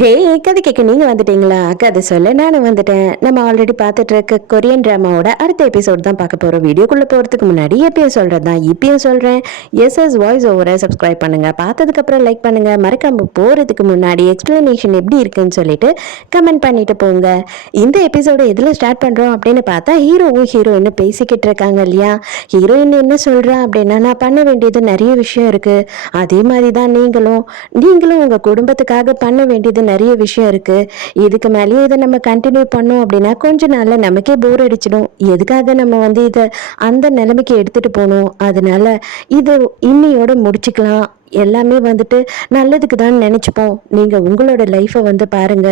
ஹே, கதை கேட்க நீங்க வந்துட்டீங்களா? கதை சொல்ல நானும் வந்துட்டேன். நம்ம ஆல்ரெடி பார்த்துட்டு இருக்க கொரியன் டிராமாவோட அடுத்த எபிசோட் தான் பார்க்க போறோம். வீடியோக்குள்ள போறதுக்கு முன்னாடி எப்பயும் சொல்றதுதான் இப்பயும் சொல்றேன். எஸ்எஸ் வாய்ஸ் ஓவரை சப்ஸ்கிரைப் பண்ணுங்க. பார்த்ததுக்கு அப்புறம் லைக் பண்ணுங்க. மறக்காம போறதுக்கு முன்னாடி எக்ஸ்பிளனேஷன் எப்படி இருக்குன்னு சொல்லிட்டு கமெண்ட் பண்ணிட்டு போங்க. இந்த எபிசோட எதுல ஸ்டார்ட் பண்றோம் அப்படின்னு பார்த்தா ஹீரோவும் ஹீரோயினும் பேசிக்கிட்டு இருக்காங்க இல்லையா? ஹீரோயின் என்ன சொல்றா அப்படின்னா, நான் பண்ண வேண்டியது நிறைய விஷயம் இருக்கு. அதே மாதிரி தான் நீங்களும் உங்க குடும்பத்துக்காக பண்ண வேண்டியது நிறைய விஷயம் இருக்கு. இதுக்கு மேலேயே இதை நம்ம கண்டினியூ பண்ணோம் அப்படின்னா கொஞ்ச நாள்ல நமக்கே போர் அடிச்சிடும். எதுக்காக நம்ம வந்து இதை அந்த நிலைமைக்கு எடுத்துட்டு போகணும்? அதனால இது இன்னையோட முடிச்சுக்கலாம். எல்லாமே வந்துட்டு நல்லதுக்கு தான் நினச்சிப்போம். நீங்கள் உங்களோட லைஃப்பை வந்து பாருங்க.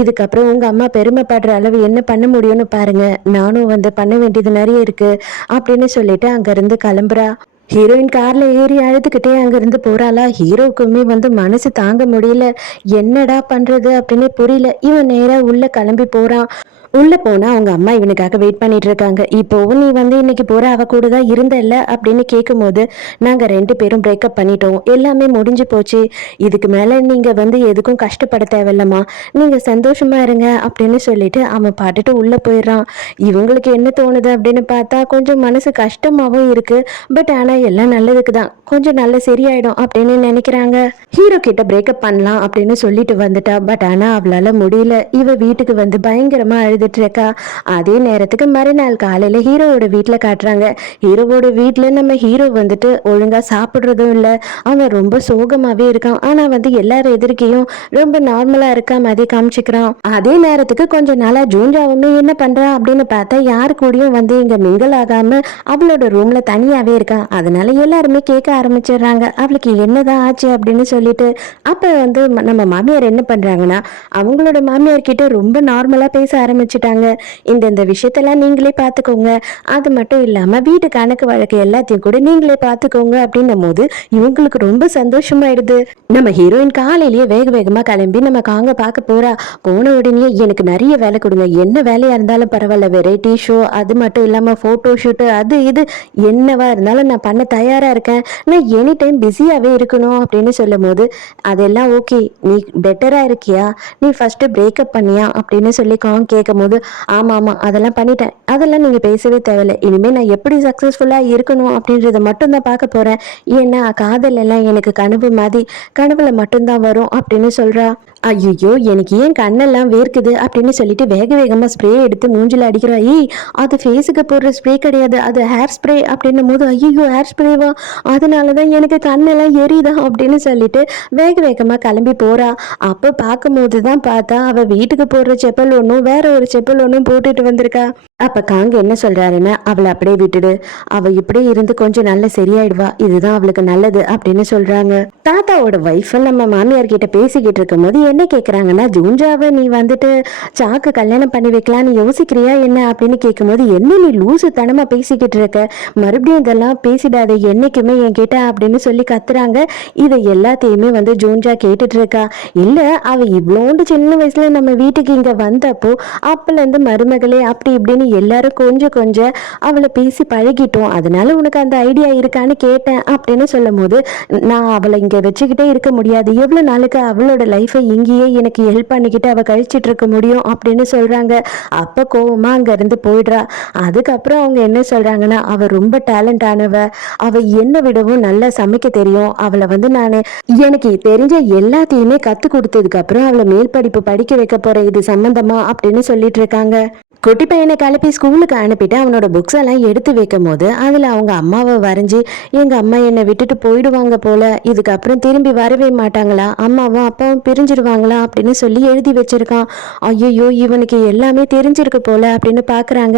இதுக்கப்புறம் உங்கள் அம்மா பெருமைப்படுற அளவு என்ன பண்ண முடியும்னு பாருங்க. நானும் வந்து பண்ண வேண்டியது நிறைய இருக்கு அப்படின்னு சொல்லிட்டு அங்கேருந்து கிளம்புறா. ஹீரோயின் கார்ல ஏறி அழுதுகிட்டே அங்கிருந்து போறாளா. ஹீரோக்குமே வந்து மனசு தாங்க முடியல. என்னடா பண்றது அப்படின்னு புரியல. இவன் நேரா உள்ள கிளம்பி போறான். உள்ள போனா அவங்க அம்மா இவனுக்காக வெயிட் பண்ணிட்டு இருக்காங்க. இப்போவும் நீ வந்து இன்னைக்கு போற அவ கூட தான் இருந்தல்ல அப்படின்னு கேட்கும் போது, நாங்க 2 பேரும் பிரேக்கப் பண்ணிட்டோம், எல்லாமே முடிஞ்சு போச்சு, இதுக்கு மேல நீங்க வந்து எதுக்கும் கஷ்டப்பட தேவையில்லம்மா, நீங்க சந்தோஷமா இருங்க அப்படின்னு சொல்லிட்டு அவன் பாட்டுட்டு உள்ள போயிடுறான். இவங்களுக்கு என்ன தோணுது அப்படின்னு பார்த்தா கொஞ்சம் மனசு கஷ்டமாவும் இருக்கு. பட் ஆனா எல்லாம் நல்லதுக்கு தான், கொஞ்சம் நல்ல சரியாயிடும் அப்படின்னு நினைக்கிறாங்க. ஹீரோ கிட்ட பிரேக்கப் பண்ணலாம் அப்படின்னு சொல்லிட்டு வந்துட்டா. பட் ஆனா அவளால முடியல. இவ வீட்டுக்கு வந்து பயங்கரமா அழுதுட்டு இருக்கா. அதே நேரத்துக்கு மறுநாள் காலையில ஹீரோவோட வீட்டுல காட்டுறாங்க. ஹீரோவோட வீட்டுல நம்ம ஹீரோ வந்துட்டு ஒழுங்கா சாப்பிடுறதும் இல்ல. அவன் ரொம்ப சோகமாவே இருக்கான். ஆனா வந்து எல்லாரும் எதிர்க்கையும் ரொம்ப நார்மலா இருக்கா மாதிரி காமிச்சுக்கிறான். அதே நேரத்துக்கு கொஞ்ச நாளா ஜூன்ஜாவுமே என்ன பண்றா அப்படின்னு பார்த்தா யாரு கூடயும் வந்து இங்க மிங்கல் ஆகாம அவளோட ரூம்ல தனியாவே இருக்கான். அதனால எல்லாருமே கேட்க ஆரம்பிச்சிடுறாங்க அவளுக்கு என்னதான் ஆச்சு அப்படின்னு சொல்லிட்டு. அப்ப வந்து நம்ம மாமியார் என்ன பண்றாங்கன்னா, அவங்களோட மாமியார் கிட்ட ரொம்ப நார்மலா பேச ஆரம்பிச்சுட்டாங்க. இந்த விஷயத்தெல்லாம் நீங்களே பார்த்துக்கோங்க, அது மட்டும் இல்லாம வீட்டு கணக்கு வழக்கு எல்லாத்தையும் கூட நீங்களே பார்த்துக்கோங்க அப்படின்னும் போது இவங்களுக்கு ரொம்ப சந்தோஷமாயிடுது. நம்ம ஹீரோயின் காலையிலேயே வேக வேகமா கிளம்பி நம்ம காங்க பார்க்க போறா. போன உடனே எனக்கு நிறைய வேலை கொடுங்க, என்ன வேலையா இருந்தாலும் பரவாயில்ல, வெரைட்டி ஷோ, அது மட்டும் இல்லாம போட்டோ ஷூட்டு, அது இது என்னவா இருந்தாலும் நான் பண்ண தயாரா இருக்கேன், நான் எனி டைம் பிஸியாவே இருக்கணும் அப்படின்னு சொல்லும் போது, அதெல்லாம் ஓகே, நீ பெட்டரா இருக்கியா, நீ ஃபர்ஸ்ட் பிரேக்கப் பண்ணியா அப்படின்னு சொல்லி கேட்கும் போது, ஆமா ஆமா அதெல்லாம் பண்ணிட்டேன், அதெல்லாம் நீங்க பேசவே தேவையில்லை, இனிமே நான் எப்படி சக்சஸ்ஃபுல்லா இருக்கணும் அப்படின்றத மட்டும் தான் பார்க்க போறேன், ஏன்னா காதல் எல்லாம் எனக்கு கனவு மாதிரி, கனவுல மட்டும்தான் வரும் அப்படின்னு சொல்றா. ஐயோ எனக்கு ஏன் கண்ணெல்லாம் வேர்க்குது அப்படின்னு சொல்லிட்டு வேக வேகமா ஸ்ப்ரே எடுத்து மூஞ்சில அடிக்கிறா. ஏய், அது ஃபேஸுக்கு போடுற ஸ்ப்ரே கிடையாது, அது ஹேர் ஸ்ப்ரே அப்படின்னும் போது, ஐயோ ஹேர் ஸ்ப்ரேவா, அதனாலதான் எனக்கு கண்ணெல்லாம் எரியுதா அப்படின்னு சொல்லிட்டு வேக வேகமா கிளம்பி போறா. அப்ப பார்க்கும்போது தான் பார்த்தா அவ வீட்டுக்கு போடுற செப்பல் ஒன்றும் வேற ஒரு செப்பல் ஒன்றும் போட்டுட்டு வந்திருக்கா. அப்ப காங்க என்ன சொல்றாருன்னா, அவளை அப்படியே விட்டுடு, அவ இப்படியே இருந்து கொஞ்சம் நல்ல சரியாயிடுவா, இதுதான் அவளுக்கு நல்லது அப்படின்னு சொல்றாங்க. தாத்தாவோட வைஃப் நம்ம மாமியார் கிட்ட பேசிக்கிட்டு இருக்கும் போது என்ன கேக்குறாங்கன்னா, ஜூன்ஜாவை நீ வந்துட்டு சாக்கு கல்யாணம் பண்ணி வைக்கலான்னு யோசிக்கிறியா என்ன அப்படின்னு கேட்கும் போது, என்ன நீ லூசு தனமா பேசிக்கிட்டு இருக்க, மறுபடியும் இதெல்லாம் பேசிடாத என்னைக்குமே என்கிட்ட அப்படின்னு சொல்லி கத்துறாங்க. இதை எல்லாத்தையுமே வந்து ஜூன்ஜா கேட்டுட்டு இருக்கா. இல்ல, அவ இவ்வளோண்டு சின்ன வயசுல நம்ம வீட்டுக்கு இங்க வந்தப்போ அப்பல இருந்து மருமகளே அப்படி இப்படின்னு எல்லாரும் கொஞ்சம் கொஞ்சம் அவளை பேசி பழகிட்டோம், அதனால உனக்கு அந்த ஐடியா இருக்கான்னு கேட்டேன் அப்படின்னு சொல்லும் போது, நான் அவளை இங்க வச்சுக்கிட்டே இருக்க முடியாது, எவ்வளவு நாளுக்கு அவளோட லைஃபை இங்கேயே எனக்கு ஹெல்ப் பண்ணிக்கிட்டு அவ கழிச்சிட்டு இருக்க முடியும் அப்படின்னு சொல்றாங்க. அப்ப கோவமா அங்க இருந்து போயிடுறா. அதுக்கப்புறம் அவங்க என்ன சொல்றாங்கன்னா, அவ ரொம்ப டேலண்ட் ஆனவ, அவ என்ன விடவும் நல்லா சமைக்க தெரியும், அவளை வந்து நான் எனக்கு தெரிஞ்ச எல்லாத்தையுமே கத்து கொடுத்ததுக்கு அப்புறம் அவளை மேல் படிப்பு படிக்க வைக்க போறேன் இது சம்பந்தமா அப்படின்னு சொல்லிட்டு இருக்காங்க. குட்டி பையனை கிளப்பி ஸ்கூலுக்கு அனுப்பிட்டு அவனோட புக்ஸ் எல்லாம் எடுத்து வைக்கும் போது அதில் அவங்க அம்மாவை வரைஞ்சி, எங்கள் அம்மா என்னை விட்டுட்டு போயிடுவாங்க போல, இதுக்கப்புறம் திரும்பி வரவே மாட்டாங்களா, அம்மாவும் அப்பாவும் பிரிஞ்சிடுவாங்களா அப்படின்னு சொல்லி எழுதி வச்சிருக்கான். ஐயோ இவனுக்கு எல்லாமே தெரிஞ்சிருக்கு போல அப்படின்னு பார்க்குறாங்க.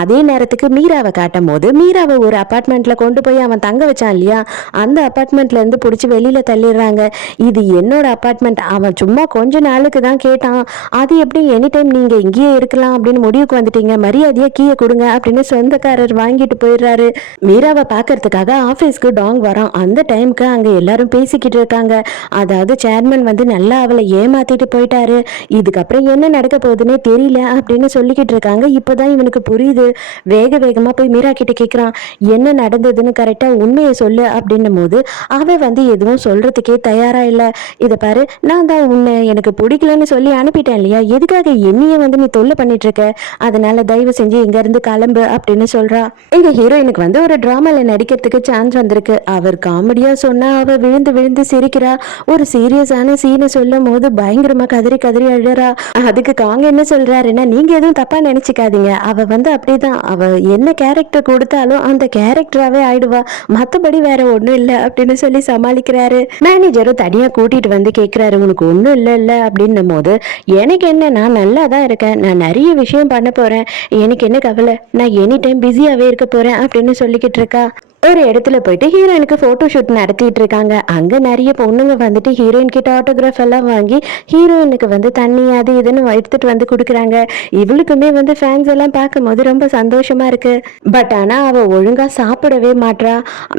அதே நேரத்துக்கு மீராவை காட்டும் போது, மீராவை ஒரு அப்பார்ட்மெண்ட்டில் கொண்டு போய் அவன் தங்க வச்சான் இல்லையா, அந்த அப்பார்ட்மெண்ட்லேருந்து பிடிச்சி வெளியில் தள்ளிடுறாங்க. இது என்னோட அப்பார்ட்மெண்ட், அவன் சும்மா கொஞ்ச நாளுக்கு தான் கேட்டான், அது எப்படி எனி டைம் நீங்கள் இங்கேயே இருக்கலாம் அப்படின்னு முடிவுக்கு வந்துட்டீங்க, மரியாதையா கீயை கொடுங்க அப்படின்னு சொந்தக்காரர் வாங்கிட்டு போயிடுறாரு. மீராவை பாக்குறதுக்காக ஆபீஸ்க்கு டாங் வரான். அந்த டைம்க்கு அங்க எல்லாரும் பேசிக்கிட்டு இருக்காங்க. அதாவது சேர்மன் வந்து நல்லா அவளை ஏமாத்திட்டு போயிட்டாரு, இதுக்கப்புறம் என்ன நடக்க போகுதுன்னே தெரியல அப்படின்னு சொல்லிக்கிட்டு இருக்காங்க. இப்பதான் இவனுக்கு புரியுது. வேக வேகமா போய் மீரா கிட்ட கேக்குறான், என்ன நடந்ததுன்னு கரெக்டா உண்மையை சொல்லு அப்படின்னும் போது அவ வந்து எதுவும் சொல்றதுக்கே தயாரா இல்ல. இத பாரு, நான் தான் உன்னை எனக்கு பிடிக்கலன்னு சொல்லி அனுப்பிட்டேன் இல்லையா, எதுக்காக என்னைய வந்து நீ தொல்லை பண்ணிட்டு இருக்க, அதனால தயவு செஞ்சு இங்க இருந்து கிளம்பு அப்படின்னு சொல்றா. எங்க ஹீரோயினுக்கு வந்து ஒரு டிராமால நடிக்கிறதுக்கு சான்ஸ் வந்திருக்கு. அவர் காமெடியா சொன்னா அவ விழுந்து விழுந்து சிரிக்கிறா. ஒரு சீரியஸான சீனை சொல்லும் போது பயங்கரமா கதறி கதறி அழுறா. அதுக்கு காங்க என்ன சொல்றாருன்னா, நீங்க எதுவும் தப்பா நினைச்சுக்காதீங்க, அவ வந்து அப்படிதான், அவ என்ன கேரக்டர் கொடுத்தாலும் அந்த கேரக்டராவே ஆயிடுவா, மத்தபடி வேற ஒண்ணும் இல்ல அப்படின்னு சொல்லி சமாளிக்கிறாரு. மேனேஜரும் தனியா கூட்டிட்டு வந்து கேக்குறாரு, உனக்கு ஒண்ணும் இல்ல அப்படின்னும் போது எனக்கு என்ன, நான் நல்லா தான் இருக்கேன், நான் நிறைய விஷயம் பண்ண போறேன், எனக்கு என்ன கவலை, நான் எனி டைம் பிஸியாவே இருக்க போறேன் அப்படின்னு சொல்லிக்கிட்டு இருக்கா. ஒரு இடத்துல போயிட்டு ஹீரோயினுக்கு போட்டோ ஷூட் நடத்திட்டு இருக்காங்க. அங்க நிறைய பொண்ணுங்க வந்துட்டு ஹீரோயின் கிட்ட ஆட்டோகிராஃப் எல்லாம் வாங்கி ஹீரோயினுக்கு வந்து தண்ணி அது இதுன்னு எடுத்துட்டு வந்து கொடுக்குறாங்க. இவளுக்குமே வந்து ஃபேன்ஸ் எல்லாம் பார்க்கும் போது ரொம்ப சந்தோஷமா இருக்கு. பட் ஆனா அவ ஒழுங்கா சாப்பிடவே மாட்றா.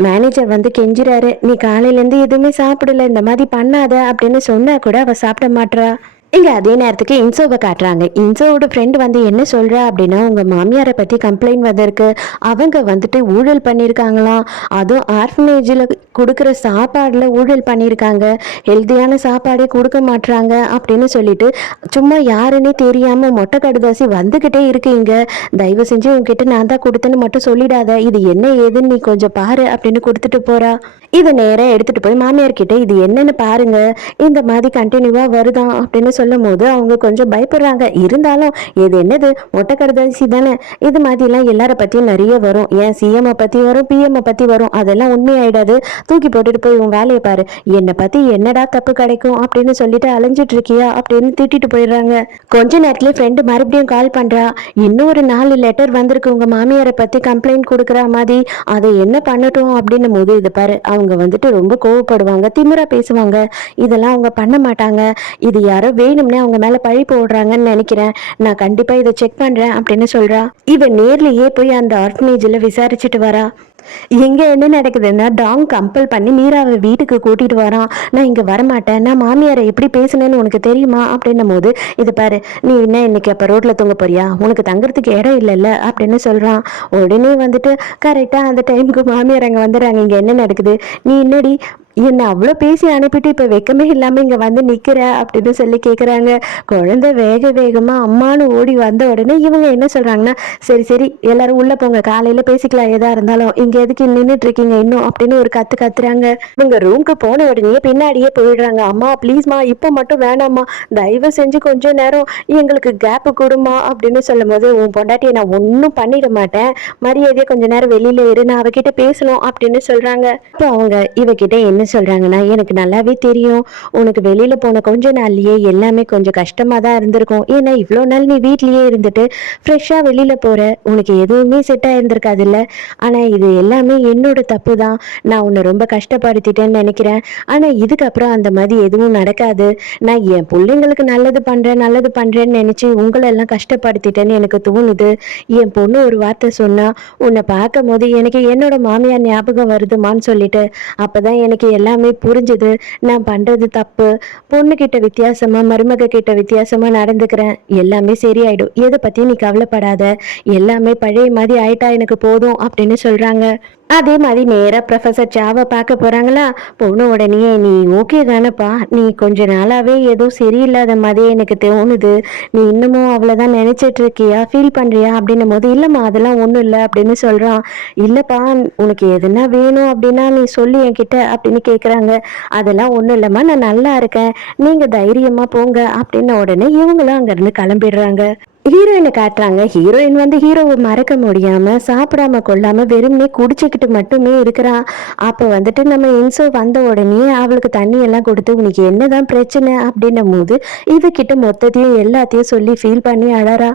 மேனேஜர் வந்து கெஞ்சுறாரு, நீ காலையில இருந்து எதுவுமே சாப்பிடல, இந்த மாதிரி பண்ணாத அப்படின்னு சொன்னா கூட அவ சாப்பிட மாட்றா. இங்க அதே நேரத்துக்கு இன்சோவை காட்டுறாங்க. இன்சோவோட ஃப்ரெண்ட் வந்து என்ன சொல்றா அப்படின்னா, உங்க மாமியாரை பத்தி கம்ப்ளைண்ட் வந்திருக்கு, அவங்க வந்துட்டு ஊழல் பண்ணியிருக்காங்களாம், அதுவும் ஆர்ஃபனேஜில் கொடுக்குற சாப்பாடுல ஊழல் பண்ணியிருக்காங்க, ஹெல்த்தியான சாப்பாடே கொடுக்க மாட்றாங்க அப்படின்னு சொல்லிட்டு சும்மா யாருன்னே தெரியாம மொட்டை கடுதாசி வந்துகிட்டே இருக்கு. இங்க தயவு செஞ்சு உங்ககிட்ட நான் தான் கொடுத்தேன்னு மட்டும் சொல்லிடாத, இது என்ன ஏதுன்னு நீ கொஞ்சம் பாரு அப்படின்னு கொடுத்துட்டு போறா. இதை நேரம் எடுத்துட்டு போய் மாமியார் கிட்ட இது என்னன்னு பாருங்க, இந்த மாதிரி கண்டினியூவா வருதான் அப்படின்னு சொல்லும் போது அவங்க கொஞ்சம் பயப்படுறாங்க. இருந்தாலும் இது என்னது, மொட்டை கடுதாசி தானே, இது மாதிரிலாம் எல்லார பத்தியும் நிறைய வரும், ஏன் சிஎம் பத்தி வரும், பிஎம் பத்தி வரும், அதெல்லாம் உண்மையாயிடாது, தூக்கி போட்டுட்டு போய் உன் வேலையை பாரு, என்னை பத்தி என்னடா தப்பு கிடைக்கும் அப்படின்னு சொல்லிட்டு அலைஞ்சிட்டு இருக்கியா அப்படின்னு திட்டிட்டு போயிடுறாங்க. கொஞ்ச நேரத்துல ஃப்ரெண்டு மறுபடியும் கால் பண்றா, இன்னொரு 4 லெட்டர் வந்திருக்கு உங்க மாமியாரை பத்தி கம்ப்ளைண்ட் கொடுக்குற மாதிரி, அதை என்ன பண்ணட்டும் அப்படின்னும் போது இது பாரு, அவங்க வந்துட்டு ரொம்ப கோவப்படுவாங்க, திமிரா பேசுவாங்க, இதெல்லாம் அவங்க பண்ண மாட்டாங்க, இது யாரோ வேணும்னே அவங்க மேல பழி போடுறாங்கன்னு நினைக்கிறேன், நான் கண்டிப்பா இதை செக் பண்றேன் அப்படின்னு சொல்றா. இவன் நேர்லயே போய் அந்த ஆர்ஃபனேஜ்ல விசாரிச்சுட்டு வரா. எங்க என்ன நடக்குதுன்னா, டாங் கம்பல் பண்ணி மீராவை வீட்டுக்கு கூட்டிட்டு வரான். நான் இங்க வரமாட்டேன், நான் மாமியாரை எப்படி பேசுனேன்னு உனக்கு தெரியுமா அப்படின்னும் போது இது பாரு, நீ என்ன இன்னைக்கு அப்ப ரோட்ல தூங்க போறியா, உனக்கு தங்குறதுக்கு இடம் இல்லைல்ல அப்படின்னு சொல்றான். உடனே வந்துட்டு கரெக்டா அந்த டைமுக்கு மாமியார் அங்க வந்துடுறாங்க. இங்க என்ன நடக்குது, நீ என்னடி என்ன அவ்வளோ பேசி அனுப்பிட்டு இப்போ வெக்கமே இல்லாமல் இங்கே வந்து நிற்கிற அப்படின்னு சொல்லி கேட்குறாங்க. குழந்தை வேக வேகமாக அம்மானு ஓடி வந்த உடனே இவங்க என்ன சொல்கிறாங்கன்னா, சரி சரி எல்லாரும் உள்ளே போங்க, காலையில் பேசிக்கலாம் எதா இருந்தாலும், இங்கே எதுக்கு நின்றுட்டு இருக்கீங்க இன்னும் அப்படின்னு ஒரு கத்துறாங்க. இவங்க ரூமுக்கு போன உடனே பின்னாடியே போயிடுறாங்க. அம்மா ப்ளீஸ்மா இப்போ மட்டும் வேணாம்மா, தயவு செஞ்சு கொஞ்சம் நேரம் எங்களுக்கு கேப்பு கொடுமா அப்படின்னு சொல்லும் போது, உன் பொண்டாட்டியை நான் ஒன்றும் பண்ணிட மாட்டேன், மரியாதையை கொஞ்ச நேரம் வெளியில இரு, நான் அவகிட்ட பேசணும் அப்படின்னு சொல்கிறாங்க. இப்போ அவங்க இவகிட்ட என்ன சொல்றாங்கன்னா, எனக்கு நல்லாவே தெரியும், உனக்கு வெளியில போன கொஞ்ச நாள்லயே எல்லாமே கொஞ்சம் கஷ்டமா தான் இருந்திருக்கும், ஏன்னா இவ்வளோ நாள் நீ வீட்லயே இருந்துட்டு ஃப்ரெஷ்ஷா வெளியில போற, உனக்கு எதுவுமே செட் ஆயிருந்திருக்காது இல்ல, ஆனா இது எல்லாமே என்னோட தப்பு தான், நான் உன்னை ரொம்ப கஷ்டப்படுத்திட்டேன்னு நினைக்கிறேன், ஆனா இதுக்கப்புறம் அந்த மாதிரி எதுவும் நடக்காது, நான் என் பிள்ளைங்களுக்கு நல்லது பண்றேன்னு நினைச்சு உங்களை எல்லாம் கஷ்டப்படுத்திட்டேன்னு எனக்கு தோணுது, என் பொண்ணு ஒரு வார்த்தை சொன்னா உன்னை பார்க்கும் போது எனக்கு என்னோட மாமியார் ஞாபகம் வருதுமான்னு சொல்லிட்டு அப்பதான் எனக்கு எல்லாமே புரிஞ்சுது, நான் பண்றது தப்பு, பொண்ணுகிட்ட வித்தியாசமா மருமக கிட்ட வித்தியாசமா நடந்துக்கிறேன், எல்லாமே சரியாயிடும், எதை பத்தி நீ கவலைப்படாத, எல்லாமே பழைய மாதிரி ஆயிட்டா எனக்கு போதும் அப்படின்னு சொல்றாங்க. அதே மாதிரி நேராக ப்ரொஃபஸர் சாவை பார்க்க போகிறாங்களா. போன உடனே நீ ஓகே தானேப்பா, நீ கொஞ்ச நாளாகவே ஏதோ சரியில்லாத மாதிரி எனக்கு தோணுது, நீ இன்னமும் அவ்வளோதான் நினச்சிட்டு இருக்கியா, ஃபீல் பண்ணுறியா அப்படின்னும் போது, இல்லைம்மா அதெல்லாம் ஒன்றும் இல்லை அப்படின்னு சொல்கிறான். இல்லைப்பா உனக்கு எதுனா வேணும் அப்படின்னா நீ சொல்லி என்கிட்ட அப்படின்னு கேட்குறாங்க. அதெல்லாம் ஒன்றும் இல்லைம்மா, நான் நல்லா இருக்கேன், நீங்கள் தைரியமாக போங்க அப்படின்ன உடனே இவங்களும் அங்கேருந்து கிளம்பிடுறாங்க. ஹீரோயினை காட்டுறாங்க. ஹீரோயின் வந்து ஹீரோவை மறக்க முடியாம சாப்பிடாம கொள்ளாம வெறும்னே குடிச்சுக்கிட்டு மட்டுமே இருக்கிறான். அப்போ வந்துட்டு நம்ம இன்சோ வந்த உடனே அவளுக்கு தண்ணி எல்லாம் கொடுத்து உனக்கு என்னதான் பிரச்சனை அப்படின்னும் போது இவகிட்ட மொத்தத்தையும் எல்லாத்தையும் சொல்லி ஃபீல் பண்ணி அழறா.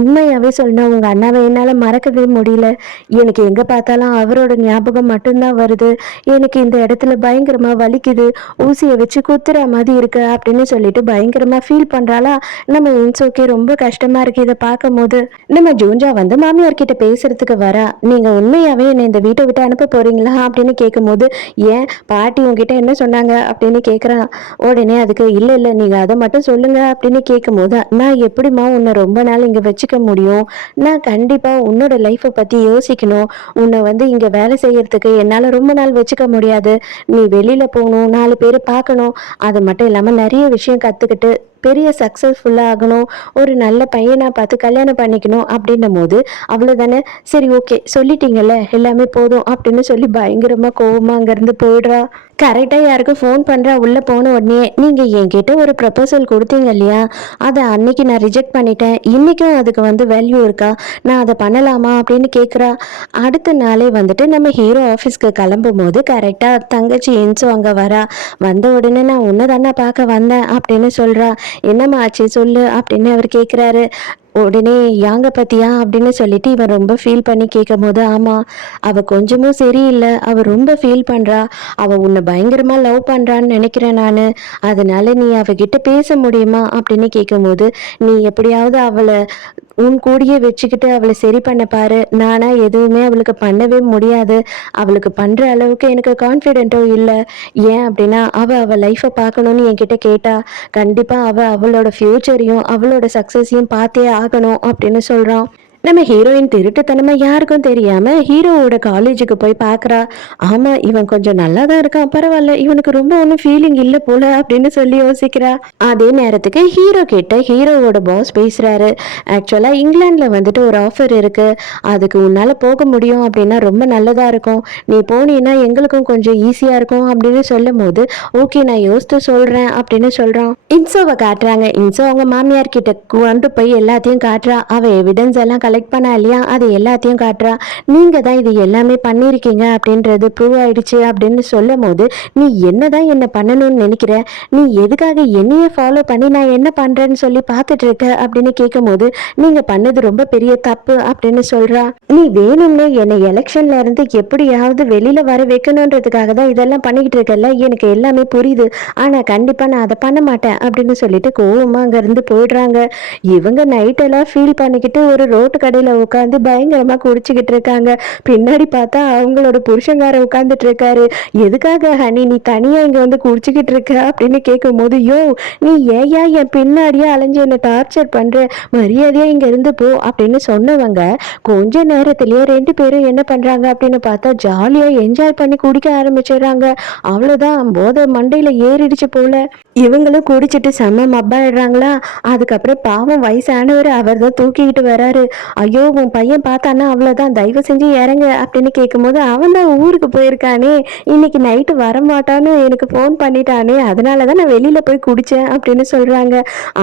உண்மையாவே சொன்னா உங்க அண்ணாவை என்னால மறக்கவே முடியல, எனக்கு எங்க பார்த்தாலும் அவரோட ஞாபகம் மட்டும்தான் வருது, எனக்கு இந்த இடத்துல பயங்கரமா வலிக்குது, ஊசியை வச்சு குத்துற மாதிரி இருக்கு அப்படின்னு சொல்லிட்டு பயங்கரமா ஃபீல் பண்றாளா. நம்ம இன்சோக்கே ரொம்ப கஷ்டமா இருக்கு, இருக்கு இதை பார்க்கும் போது. நம்ம ஜூன்ஜா வந்து மாமியார் கிட்ட பேசுறதுக்கு வரா. நீங்க உண்மையாவே என்னை இந்த வீட்டை விட்டு அனுப்ப போறீங்களா அப்படின்னு கேட்கும்போது, ஏன் பாட்டி உங்ககிட்ட என்ன சொன்னாங்க அப்படின்னு கேட்குறான். உடனே அதுக்கு இல்ல இல்ல நீங்க அதை மட்டும் சொல்லுங்க அப்படின்னு கேட்கும்போது, நான் எப்படிம்மா உன்னை ரொம்ப நாள் இங்க வச்சுக்க முடியும்? நான் கண்டிப்பா உன்னோட லைஃப்பை பத்தி யோசிக்கணும். உன்னை வந்து இங்க வேலை செய்யறதுக்கு என்னால ரொம்ப நாள் வச்சுக்க முடியாது. நீ வெளியில போகணும், 4 பேரை பார்க்கணும். அது மட்டும் இல்லாம நிறைய விஷயம் கத்துக்கிட்டு பெரிய சக்சஸ்ஃபுல்லா ஆகணும். ஒரு நல்ல பையனா பார்த்து கல்யாணம் பண்ணிக்கணும் அப்படின்னும் போது, அவ்வளவுதானே, சரி ஓகே சொல்லிட்டீங்கல்ல எல்லாமே போதும் அப்படின்னு சொல்லி பயங்கரமா கோவமா அங்கிருந்து போயிடுறா. கரெக்டா யாருக்கும் ஃபோன் பண்றா. உள்ள போன உடனே, நீங்க என்கிட்ட ஒரு ப்ரப்போசல் கொடுத்தீங்க இல்லையா, அதை அன்னைக்கு நான் ரிஜெக்ட் பண்ணிட்டேன். இன்னைக்கும் அதுக்கு வந்து வேல்யூ இருக்கா? நான் அதை பண்ணலாமா அப்படின்னு கேட்குறா. அடுத்த நாளே வந்துட்டு நம்ம ஹீரோ ஆஃபீஸ்க்கு கிளம்பும் போது கரெக்டா தங்கச்சி என்சோ அங்க வரா. வந்த உடனே நான் உன்னை தானே பார்க்க வந்தேன் அப்படின்னு சொல்றா. என்னம்மா ஆச்சு சொல்லு அப்படின்னு அவர் கேட்குறாரு. உடனே யாங்க பத்தியா அப்படின்னு சொல்லிட்டு இவன் ரொம்ப ஃபீல் பண்ணி கேட்கும் போது, ஆமா அவ கொஞ்சமும் சரியில்லை, அவ ரொம்ப ஃபீல் பண்றா. அவ உன்னை பயங்கரமா லவ் பண்றான்னு நினைக்கிறேன் நானு. அதனால நீ அவகிட்ட பேச முடியுமா அப்படின்னு கேட்கும்போது, நீ எப்படியாவது அவளை உன் கூடயே வச்சுக்கிட்டு அவளை சரி பண்ண பாரு. நானா எதுவுமே அவளுக்கு பண்ணவே முடியாது. அவளுக்கு பண்ற அளவுக்கு எனக்கு கான்ஃபிடென்ட்டும் இல்லை. ஏன் அப்படின்னா அவ லைஃப்பை பார்க்கணும்னு என்கிட்ட கேட்டா. கண்டிப்பா அவளோட ஃபியூச்சரையும் அவளோட சக்சஸையும் பார்த்தே ஆகணும் அப்படின்னு சொல்றான். நம்ம ஹீரோயின் திருட்டுத்தனமா யாருக்கும் தெரியாம ஹீரோவோட காலேஜுக்கு போய் பார்க்கறா. ஆமா இவன் கொஞ்சம் நல்லா தான் இருக்கான், பரவாயில்ல இவனுக்கு ரொம்ப ஒன்றும் ஃபீலிங் இல்லை போல அப்படின்னு சொல்லி யோசிக்கிறா. அதே நேரத்துக்கு ஹீரோ கிட்ட ஹீரோவோட பாஸ் பேசுறாரு. ஆக்சுவலா இங்கிலாந்துல வந்துட்டு ஒரு ஆஃபர் இருக்கு, அதுக்கு உன்னால போக முடியும் அப்படின்னா ரொம்ப நல்லதா இருக்கும். நீ போனீன்னா எங்களுக்கும் கொஞ்சம் ஈஸியா இருக்கும் அப்படின்னு சொல்லும் போது, ஓகே நான் யோசித்து சொல்றேன் அப்படின்னு சொல்றான். இன்சோவை காட்டுறாங்க. இன்சோ அவங்க மாமியார் கிட்ட கொண்டு போய் எல்லாத்தையும் காட்டுறா. அவ எவிடன்ஸ் எல்லாம் கலெக்ட் பண்ணா இல்லையா, அது எல்லாத்தையும் காட்டுறா. நீங்க தான் இது எல்லாமே பண்ணியிருக்கீங்க அப்படின்றது ப்ரூவ் ஆயிடுச்சு அப்படின்னு சொல்லும் போது, நீ என்னதான் என்ன பண்ணணும்னு நினைக்கிற? நீ எதுக்காக என்னையே ஃபாலோ பண்ணி நான் என்ன பண்றேன்னு சொல்லி பார்த்துட்டு இருக்க அப்படின்னு கேட்கும் போது, நீங்க பண்ணது ரொம்ப பெரிய தப்பு அப்படின்னு சொல்றா. நீ வேணும்னு என்னை எலெக்ஷன்ல இருந்து எப்படியாவது வெளியில வர வைக்கணுன்றதுக்காக தான் இதெல்லாம் பண்ணிக்கிட்டு இருக்கல, எனக்கு எல்லாமே புரியுது. ஆனா கண்டிப்பா நான் அதை பண்ண மாட்டேன் அப்படின்னு சொல்லிட்டு கோவமா அங்க இருந்து போயிடுறாங்க. இவங்க நைட் எல்லாம் ஃபீல் பண்ணிக்கிட்டு ஒரு ரோட்டு கடையில உட்காந்து பயங்கரமா குடிச்சுக்கிட்டு இருக்காங்க. பின்னாடி பார்த்தா அவங்களோட புருஷங்கார உட்காந்துட்டு இருக்காரு. எதுக்காக ஹனி நீ தனியா இங்க வந்து குடிச்சுக்கிட்டு இருக்க அப்படின்னு கேட்கும் போது, யோ நீ ஏயா என் பின்னாடியே அலைஞ்சு என்ன டார்ச்சர் பண்ற, மரியாதையா இங்க இருந்து போ அப்படின்னு சொன்னவங்க கொஞ்ச நேரத்திலேயே 2 பேரும் என்ன பண்றாங்க அப்படின்னு பார்த்தா ஜாலியா என்ஜாய் பண்ணி குடிக்க ஆரம்பிச்சிடுறாங்க. அவ்வளவுதான், போதை மண்டையில ஏறிடுச்சு போல. இவங்களும் குடிச்சிட்டு செம்ம மப்பாயிடுறாங்களா. அதுக்கப்புறம் பாவம் வயசானவர் அவர் தான் தூக்கிக்கிட்டு வராரு. ஐயோ உன் பையன் பார்த்தானா அவ்வளோதான், தயவு செஞ்சு இறங்க அப்படின்னு கேட்கும்போது, அவன் தான் ஊருக்கு போயிருக்கானே, இன்னைக்கு நைட்டு வரமாட்டான்னு எனக்கு ஃபோன் பண்ணிட்டானே, அதனால தான் நான் வெளியில போய் குடித்தேன் அப்படின்னு சொல்றாங்க.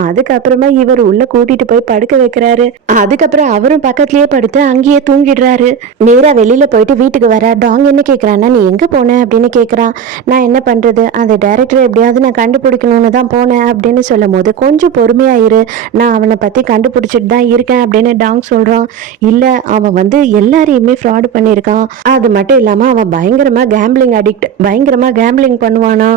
அதுக்கப்புறமா இவர் உள்ள கூட்டிட்டு போய் படுக்க வைக்கிறாரு. அதுக்கப்புறம் அவரும் பக்கத்துலயே படுத்து அங்கேயே தூங்கிடுறாரு. நேரா வெளியில போயிட்டு வீட்டுக்கு வர டாங் என்ன கேட்குறான்னா, நீ எங்க போன அப்படின்னு கேட்குறான். நான் என்ன பண்றது, அந்த டைரக்டர் எப்படியாவது நான் கண்டுபிடிக்கணும்னு தான் போனேன் அப்படின்னு சொல்லும் போது, கொஞ்சம் பொறுமையாயிரு, நான் அவனை பத்தி கண்டுபிடிச்சிட்டு தான் இருக்கேன் அப்படின்னு டாங் சொல்றான். இல்ல அவன் வந்து எல்லாரையுமே ஃப்ராட் பண்ணியிருக்கான். அது மட்டும் இல்லாம அவன் பயங்கரமா கேம்பிளிங் அடிக்ட், பயங்கரமா கேம்பிளிங் பண்ணுவானா.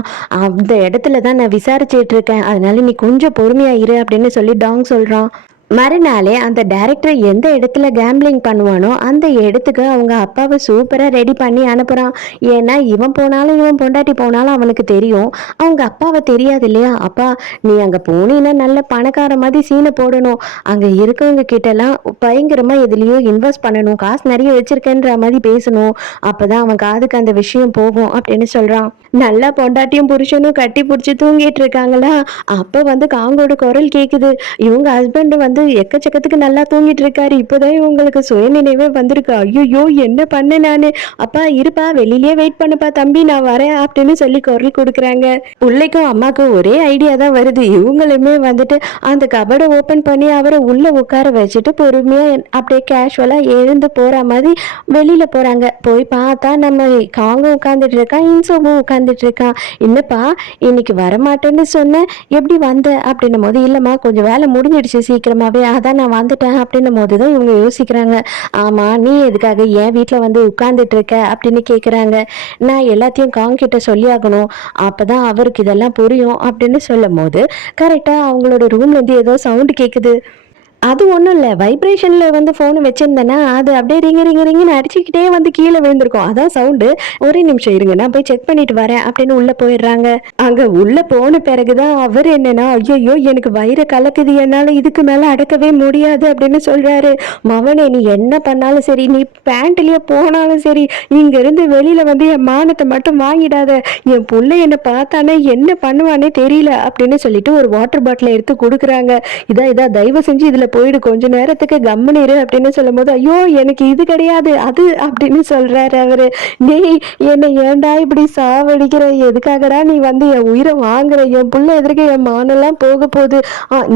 அந்த இடத்துல தான் நான் விசாரிச்சுட்டு இருக்கேன், அதனால நீ கொஞ்சம் பொறுமையா இரு அப்படின்னு சொல்லி டாங் சொல்றான். மறுநாளே அந்த டைரக்டர் எந்த இடத்துல கேம்பிளிங் பண்ணுவானோ அந்த இடத்துக்கு அவங்க அப்பாவை சூப்பராக ரெடி பண்ணி அனுப்புகிறான். ஏன்னா இவன் போனாலும் இவன் பொண்டாட்டி போனாலும் அவனுக்கு தெரியும், அவங்க அப்பாவை தெரியாது இல்லையா. அப்பா நீ அங்கே போனீன்னா நல்ல பணக்கார மாதிரி சீனை போடணும், அங்கே இருக்கவங்க கிட்டலாம் பயங்கரமாக எதுலேயோ இன்வெஸ்ட் பண்ணணும், காசு நிறைய வச்சிருக்கேன்ற மாதிரி பேசணும், அப்போ தான் அவன் காதுக்கு அந்த விஷயம் போகும் அப்படின்னு சொல்கிறான். நல்லா பொண்டாட்டியும் புருஷனும் கட்டி பிடிச்சி தூங்கிட்டு இருக்காங்களா, அப்போ வந்து காங்கோட குரல் கேட்குது. இவங்க ஹஸ்பண்ட் வந்து எக்கச்சக்கத்துக்கு நல்லா தூங்கிட்டு இருக்காரு. இப்போதான் இவங்களுக்கு சுயநினைவே வந்திருக்கு. ஐயோ என்ன பண்ண நானு, அப்பா இருப்பா வெளியிலேயே வெயிட் பண்ணுப்பா தம்பி நான் வரேன் அப்படின்னு சொல்லி குரல் கொடுக்குறாங்க. பிள்ளைக்கும் அம்மாக்கும் ஒரே ஐடியா தான் வருது. இவங்களுமே வந்துட்டு அந்த கபடை ஓப்பன் பண்ணி அவரை உள்ள உட்கார வச்சுட்டு பொறுமையா அப்படியே கேஷுவலா எழுந்து போற மாதிரி வெளியில போறாங்க. போய் பார்த்தா நம்ம காங்க உட்காந்துட்டு இருக்கான், இன்சோமும் உட்காந்துட்டு இருக்கான். என்னப்பா இன்னைக்கு வரமாட்டேன்னு சொன்ன, எப்படி வந்த அப்படின்னும் போது, இல்லம்மா கொஞ்சம் வேலை முடிஞ்சிடுச்சு சீக்கிரமாவே, அதான் நான் வந்துட்டேன் அப்படின்னும் போது தான் இவங்க யோசிக்கிறாங்க. ஆமா நீ எதுக்காக என் வீட்டில் வந்து உட்கார்ந்துட்டு இருக்க அப்படின்னு கேட்குறாங்க. நான் எல்லாத்தையும் காங்கிட்ட சொல்லி ஆகணும், அப்பதான் அவருக்கு இதெல்லாம் புரியும் அப்படின்னு சொல்லும் போது கரெக்டாக அவங்களோட ரூம்ல இருந்து ஏதோ சவுண்டு கேட்குது. அது ஒண்ணும் இல்ல. வைப்ரேஷன்ல வந்து ஃபோன வச்சிருந்தேன்னா, அது அப்படியே ரிங் ரிங் ரிங்ன்னு அடிச்சுக்கிட்டே வந்து கீழ விழுந்திருக்கும். அதான் சவுண்டு. "ஒரே நிமிஷம் இருங்க, நான் போய் செக் பண்ணிட்டு வரேன்" அப்படின்னு உள்ள போயிடுறாங்க. அங்க உள்ள போன பிறகு தான் அவரு என்னன்னா, "ஐயய்யோ! எனக்கு வயிறு கலக்குது. என்னால இதுக்கு மேல அடக்கவே முடியாது" அப்படின்னு சொல்றாரு. "மவனே நீ என்ன பண்ணாலும் சரி, நீ பேண்ட்லயே போனாலும் சரி, இங்கருந்து வெளியில வந்து என் மானத்த மட்டும் வாங்கிடாத. என் புள்ள என்ன பார்த்தானே என்ன பண்ணுவான்னே தெரியல" அப்படின்னு சொல்லிட்டு ஒரு வாட்டர் பாட்டில எடுத்து குடுக்குறாங்க. இதா தயவு செஞ்சு இதுல போயிடு, கொஞ்ச நேரத்துக்கு கம்முனு இரு அப்படின்னு சொல்லும்போது, ஐயோ எனக்கு இது கிடையாது அது அப்படின்னு சொல்றாரு அவரு. டேய் என்னை ஏன்டா இப்படி சாவடிக்கிற, எதுக்காகடா நீ வந்து என் உயிரை வாங்குற, என் புள்ள எதிர்க்க என் மானெல்லாம் போக போகுது,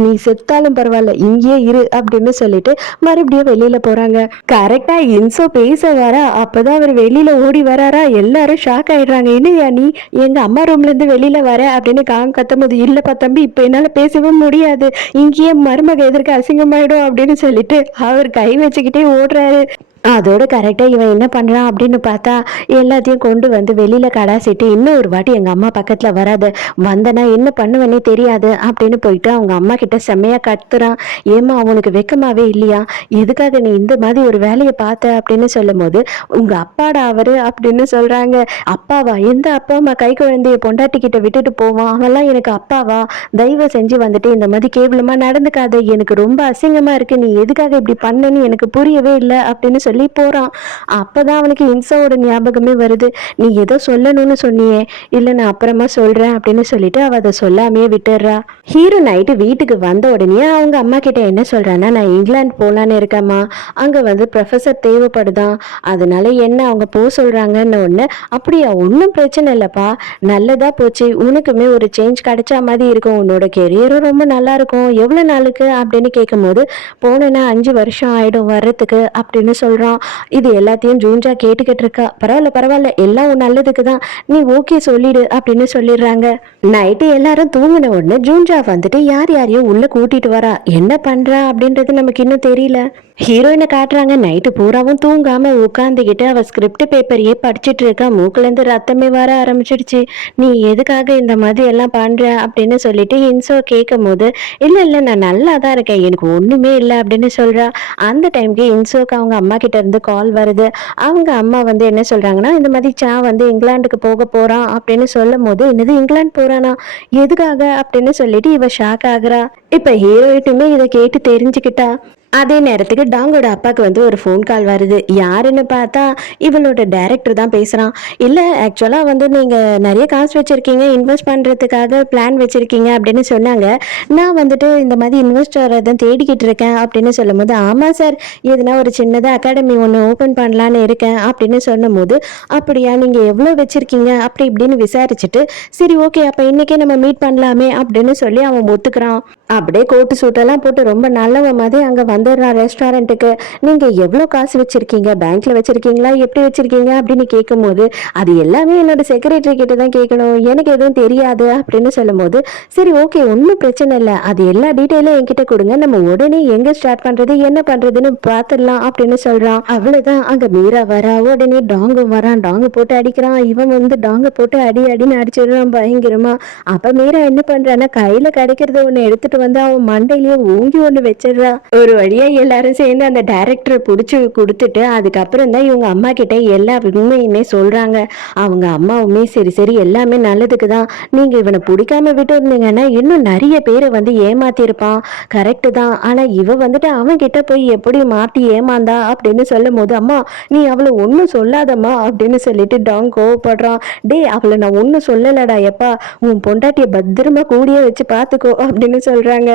நீ செத்தாலும் பரவாயில்ல இங்கேயே இரு அப்படின்னு சொல்லிட்டு மறுபடியும் வெளியில போறாங்க. கரெக்டா இன்சோ பேச வர அப்பதான் அவர் வெளியில ஓடி வராரா, எல்லாரும் ஷாக் ஆயிடுறாங்க. என்னையா நீ எங்க அம்மா ரூம்ல இருந்து வெளியில வர அப்படின்னு கத்தும்போது, இல்லப்பா தம்பி இப்ப என்னால பேசவே முடியாது, இங்கேயே மருமக எதிர்க்க அசிங்கமாயிடும் அப்படின்னு சொல்லிட்டு அவர் கை வச்சுக்கிட்டே ஓடுறாரு. அதோட கரெக்டா இவன் என்ன பண்றான் அப்படின்னு பார்த்தா, எல்லாத்தையும் கொண்டு வந்து வெளியில கடாசிட்டு, "இன்னும் ஒரு வாட்டி எங்க அம்மா பக்கத்துல வராத, வந்தனா என்ன பண்ணுவேன்னே தெரியாது" அப்படின்னு போயிட்டு அவங்க அம்மா கிட்ட செம்மையா கத்துறான். "ஏம்மா உனக்கு வெட்கமாவே இல்லையா? எதுக்காக நீ இந்த மாதிரி ஒரு வேலைய பார்த்த?" அப்படின்னு சொல்லும்போது, "உங்க அப்பாடா அவரு" அப்படின்னு சொல்றாங்க. "அப்பாவா? எந்த அப்பா அம்மா கை குழந்தைய பொண்டாட்டி கிட்ட விட்டுட்டு போவான்? அவன்லாம் எனக்கு அப்பாவா? தயவு செஞ்சு வந்துட்டு இந்த மாதிரி கேவலமா நடந்துக்காத, எனக்கு ரொம்ப அசிங்கமா இருக்கு, நீ எதுக்காக இப்படி பண்ணன்னு எனக்கு புரியவே இல்ல" அப்படின்னு சொல்லி போறான். அப்பதான் அவனுக்கு இன்சாவோட ஞாபகமே வருது. "நீ ஏதோ சொல்லணும்னு சொன்னியே, இல்ல நான் அப்புறமா சொல்றேன்" அப்படின்னு சொல்லிட்டு அவ அதை சொல்லாமையே விட்டுடுறா. ஹீரோ நைட்டு வீட்டுக்கு வந்த உடனே அவங்க அம்மா கிட்ட என்ன சொல்றான்னா, "நான் இங்கிலாந்து போலான்னு இருக்கேம்மா, அங்க வந்து ப்ரொஃபசர் தேவைப்படுதான், அதனால என்ன அவங்க சொல்றாங்கன்னு" ஒண்ணு. "அப்படியா? ஒன்றும் பிரச்சனை இல்லப்பா, நல்லதா போச்சு, உனக்குமே ஒரு சேஞ்ச் கிடைச்சா மாதிரி இருக்கும், உன்னோட கெரியரும் ரொம்ப நல்லா இருக்கும், எவ்வளவு நாளுக்கு அப்படின்னு கேட்கும்போது, "போனேன்னா 5 வருஷம் ஆயிடும் வர்றதுக்கு" அப்படின்னு சொல்றான். இது எல்லாத்தையும் ஜூன்ஜா கேட்டுக்கிட்டு இருக்கா. "பரவாயில்ல பரவாயில்ல, எல்லாம் உன் நல்லதுக்கு தான், நீ ஓகே சொல்லிடு" அப்படின்னு சொல்லிடுறாங்க. நைட்டு எல்லாரும் தூங்கின உடனே ஜூன்ஜா வந்துட்டு யார் யாரையோ உள்ள கூட்டிட்டு வரா. என்ன பண்றா அப்படின்றது நமக்கு இன்னும் தெரியல. ஹீரோயினை காட்டுறாங்க. நைட்டு பூராவும் தூங்காம உட்காந்துக்கிட்டு அவ ஸ்கிரிப்ட் பேப்பரையே படிச்சுட்டு இருக்கா. மூக்குல இருந்து ரத்தமே வர ஆரம்பிச்சிடுச்சு. "நீ எதுக்காக இந்த மாதிரி எல்லாம் பண்ற?" அப்படின்னு சொல்லிட்டு இன்சோ கேட்கும் போது, "இல்ல இல்ல நான் நல்லா தான் இருக்கேன், எனக்கு ஒண்ணுமே இல்லை" அப்படின்னு சொல்றா. அந்த டைம்க்கு இன்சோக்கு அவங்க அம்மா கிட்ட இருந்து கால் வருது. அவங்க அம்மா வந்து என்ன சொல்றாங்கன்னா, இந்த மாதிரி வந்து இங்கிலாந்துக்கு போக போறான் அப்படின்னு சொல்லும் போது, "என்னது இங்கிலாந்து போறானா? எதுக்காக?" அப்படின்னு சொல்லிட்டு இவ ஷாக் ஆகுறா. இப்ப ஹீரோயினுமே இதை கேட்டு தெரிஞ்சுக்கிட்டா. அதே நேரத்துக்கு டாங்கோட அப்பாவுக்கு வந்து ஒரு ஃபோன் கால் வருது. யாருன்னு பார்த்தா இவளோட டைரக்டர் தான் பேசுறான். "இல்ல ஆக்சுவலா வந்து நீங்க நிறைய காசு வச்சிருக்கீங்க, இன்வெஸ்ட் பண்றதுக்காக பிளான் வச்சிருக்கீங்க அப்படின்னு சொன்னாங்க. நான் வந்துட்டு இந்த மாதிரி இன்வெஸ்டரை தான் தேடிக்கிட்டு இருக்கேன்" அப்படின்னு சொல்லும்போது, "ஆமா சார், எதுனா ஒரு சின்னதா அகாடமி ஒன்று ஓப்பன் பண்ணலான்னு இருக்கேன்" அப்படின்னு சொன்னபோது, "அப்படியா, நீங்க எவ்வளோ வச்சிருக்கீங்க?" அப்படி இப்படின்னு விசாரிச்சுட்டு, "சரி ஓகே, அப்ப இன்னைக்கே நம்ம மீட் பண்ணலாமே" அப்படின்னு சொல்லி அவன் ஒத்துக்கிறான். அப்படியே கோட்டு சூட்டெல்லாம் போட்டு ரொம்ப நல்லவ மாதிரி அங்க வந்துடுறான் ரெஸ்டாரண்ட்டுக்கு. "நீங்க எவ்வளோ காசு வச்சிருக்கீங்க? பேங்க்ல வச்சிருக்கீங்களா, எப்படி வச்சிருக்கீங்க?" அப்படின்னு கேட்கும்போது, "அது எல்லாமே என்னோட செக்ரட்டரி கிட்ட தான் கேட்கணும், எனக்கு எதுவும் தெரியாது" அப்படின்னு சொல்லும்போது, "சரி ஓகே, ஒன்றும் பிரச்சனை இல்லை, அது எல்லா டீட்டெயிலும் என்கிட்ட கொடுங்க, நம்ம உடனே எங்க ஸ்டார்ட் பண்றது என்ன பண்றதுன்னு பார்த்துடலாம்" அப்படின்னு சொல்றான். அவ்வளவுதான், அங்க மீரா வரா. உடனே டாங்கும் வரான். டாங்கு போட்டு அடிக்கிறான். இவன் வந்து டாங்க போட்டு அடி அடின்னு அடிச்சிடுறான் பயங்கரமா. அப்ப மீரா என்ன பண்றான்னா, கையில கிடைக்கிறத ஒண்ணு எடுத்துட்டு வந்து அவன் மண்டையிலேயே ஓங்கி ஒண்ணு வச்சிடுறா. ஒரு வழியா எல்லாரும் சேர்ந்து அந்த டைரக்டரை புடிச்சு கொடுத்துட்டு, அதுக்கப்புறம் தான் இவங்க அம்மா கிட்ட எல்லா உண்மையுமே சொல்றாங்க. அவங்க அம்மாவுமே, "சரி சரி, எல்லாமே நல்லதுக்கு தான், நீங்க இவனை பிடிக்காம விட்டு இருந்தீங்கன்னா இன்னும் நிறைய பேரை வந்து ஏமாத்திருப்பான், கரெக்டு தான், ஆனா இவ வந்துட்டு அவன் கிட்ட போய் எப்படி மாட்டி ஏமாந்தா" அப்படின்னு சொல்லும் போது, "அம்மா நீ அவளை ஒன்றும் சொல்லாதம்மா" அப்படின்னு சொல்லிட்டு டாங் கோவப்படுறான். "டே அவளை நான் ஒன்றும் சொல்லலடா எப்பா, உன் பொண்டாட்டிய பத்திரமா கூடியே வச்சு பார்த்துக்கோ" அப்படின்னு சொல்றாங்க.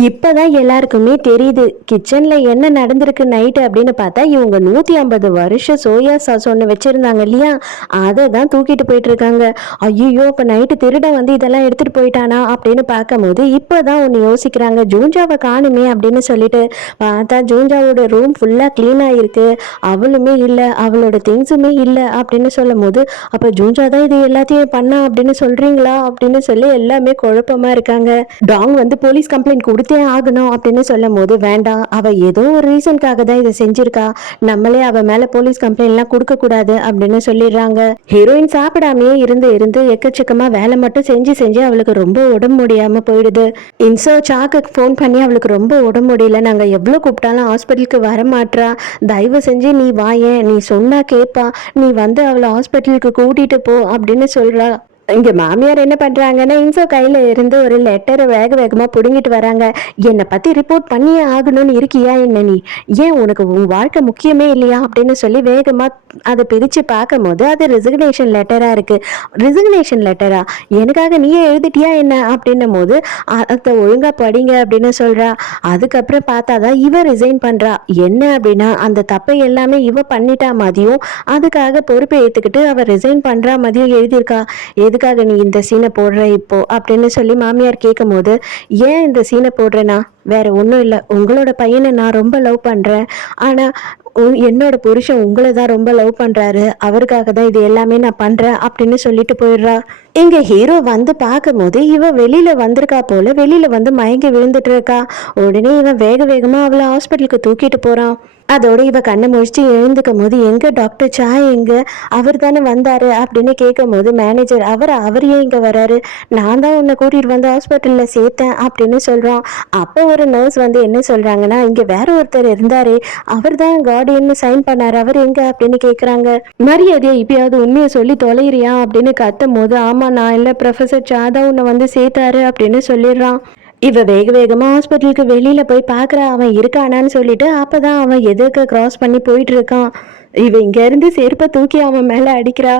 இப்பதான் எல்லாருக்குமே தெரியுது கிச்சன்ல என்ன நடந்திருக்கு நைட்டு அப்படின்னு பார்த்தா, இவங்க 150 வருஷம் சோயா சாஸ் ஒன்று வச்சிருந்தாங்க இல்லையா, அதை தான் தூக்கிட்டு போயிட்டு இருக்காங்க. ஐயோ, இப்ப நைட்டு திருடன் வந்து இதெல்லாம் எடுத்துட்டு போயிட்டானா அப்படின்னு பார்க்கும்போது இப்பதான் ஒன்று யோசிக்கிறாங்க. ஜூன்ஜாவை காணுமே அப்படின்னு சொல்லிட்டு பார்த்தா, ஜூன்ஜாவோட ரூம் ஃபுல்லா கிளீனா இருக்கு, அவளுமே இல்லை, அவளோட திங்ஸுமே இல்லை அப்படின்னு சொல்லும் போது, அப்ப ஜூன்ஜா தான் இது எல்லாத்தையும் பண்ணா அப்படின்னு சொல்றீங்களா அப்படின்னு சொல்லி எல்லாமே குழப்பமா இருக்காங்க. டாங் வந்து போலீஸ் கம்ப்ளைண்ட் கொடுத்து கொடுத்தே ஆகணும் அப்படின்னு சொல்லும் போது வேண்டாம், அவ ஏதோ ஒரு ரீசனுக்காக தான் இதை செஞ்சிருக்கா, நம்மளே அவ மேல போலீஸ் கம்ப்ளைண்ட் எல்லாம் கொடுக்க கூடாது அப்படின்னு சொல்லிடுறாங்க. ஹீரோயின் சாப்பிடாமயே இருந்து இருந்து எக்கச்சக்கமா வேலை மட்டும் செஞ்சு செஞ்சு அவளுக்கு ரொம்ப உடம்பு முடியாம போயிடுது. இன்சோ சாக்கு ஃபோன் பண்ணி அவளுக்கு ரொம்ப உடம்பு முடியல, நாங்க எவ்வளவு கூப்பிட்டாலும் ஹாஸ்பிட்டலுக்கு வர மாட்றா, தயவு செஞ்சு நீ வாயேன், நீ சொன்னா கேப்பா, நீ வந்து அவளை ஹாஸ்பிட்டலுக்கு கூட்டிட்டு போ அப்படின்னு சொல்றா. இங்க மாமியார் என்ன பண்றாங்கன்னா, இன்சோ கையில இருந்து ஒரு லெட்டரை வேக வேகமா புடுங்கிட்டு வராங்க. என்னை பத்தி ரிப்போர்ட் பண்ணியே ஆகணும்னு இருக்கியா என்ன நீ, ஏன் உனக்கு உன் வாழ்க்கை முக்கியமே இல்லையா அப்படின்னு சொல்லி வேகமா அதை பிரிச்சு பார்க்கும் போது அது ரெசிக்னேஷன் லெட்டரா இருக்கு. ரெசிக்னேஷன் லெட்டரா, எனக்காக நீயே எழுதிட்டியா என்ன அப்படின்னும் போது அதை ஒழுங்கா படிங்க அப்படின்னு சொல்றா. அதுக்கப்புறம் பார்த்தாதான் இவ ரிசைன் பண்றா. என்ன அப்படின்னா அந்த தப்பை எல்லாமே இவ பண்ணிட்டா மாதிரியும் அதுக்காக பொறுப்பை ஏத்துக்கிட்டு அவ ரிசைன் பண்றா மாதிரியும் எழுதியிருக்கா. எதுக்காக நீ இந்த சீனை போடுற இப்போ அப்படின்னு சொல்லி மாமியார் கேட்கும் போது, ஏன் இந்த சீனை போடுறேன்னா வேற ஒன்றும் இல்லை, உங்களோட பையனை நான் ரொம்ப லவ் பண்றேன், ஆனா என்னோட புருஷன் உங்களை தான் ரொம்ப லவ் பண்றாரு, அவருக்காக தான் இது எல்லாமே நான் பண்றேன் அப்படின்னு சொல்லிட்டு போயிடுறா. இங்க ஹீரோ வந்து பார்க்கும் போது இவ வெளியில வந்திருக்கா போல, வெளியில வந்து மயங்கி விழுந்துட்டு இருக்கா. உடனே இவன் வேக வேகமா அவளை ஹாஸ்பிட்டலுக்கு தூக்கிட்டு போறான். அதோட இவ கண்ணை முடிச்சுட்டு எழுந்துக்கும் போது, எங்க டாக்டர் சா எங்க, அவர் தானே வந்தாரு அப்படின்னு கேட்கும் போது மேனேஜர் அவர் ஏன் இங்க வராரு, நான் தான் உன்னை கூட்டிட்டு வந்து ஹாஸ்பிட்டல்ல சேர்த்தேன் அப்படின்னு சொல்றான். அப்போ ஒரு நர்ஸ் வந்து என்ன சொல்றாங்கன்னா, இங்க வேற ஒருத்தர் இருந்தாரே, அவர் தான் கார்டியன்னு சைன் பண்ணாரு, அவர் எங்க அப்படின்னு கேட்குறாங்க. மரியாதையா இப்பயாவது உண்மையை சொல்லி தொலைறியா அப்படின்னு கத்தும் போது, ஆமா நான் இல்லை, ப்ரொஃபசர் சா தான் உன்னை வந்து சேர்த்தாரு அப்படின்னு சொல்லிடுறான். இவ வேக வேகமா ஹாஸ்பிட்டலுக்கு வெளியில போய் பாக்குறா அவன் இருக்கானான்னு சொல்லிட்டு. அப்பதான் அவன் எதிர்க்க கிராஸ் பண்ணி போயிட்டு இருக்கான். இவ இங்க இருந்து செருப்பை தூக்கி அவன் மேல அடிக்கிறா.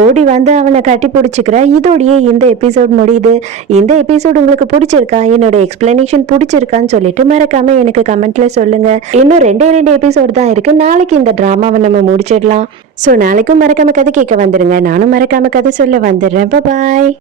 ஓடி வந்து அவனை கட்டி பிடிச்சிக்கிறா. இதோடயே இந்த எபிசோட் முடியுது. இந்த எபிசோட் உங்களுக்கு பிடிச்சிருக்கா, என்னோட எக்ஸ்பிளனேஷன் பிடிச்சிருக்கான்னு சொல்லிட்டு மறக்காம எனக்கு கமெண்ட்ல சொல்லுங்க. இன்னும் ரெண்டு எபிசோட் தான் இருக்கு. நாளைக்கு இந்த டிராமாவை நம்ம முடிச்சிடலாம். ஸோ நாளைக்கும் மறக்காம கதை கேட்க வந்துருங்க. நானும் மறக்காம கதை சொல்ல வந்துடுறேன். பாய்.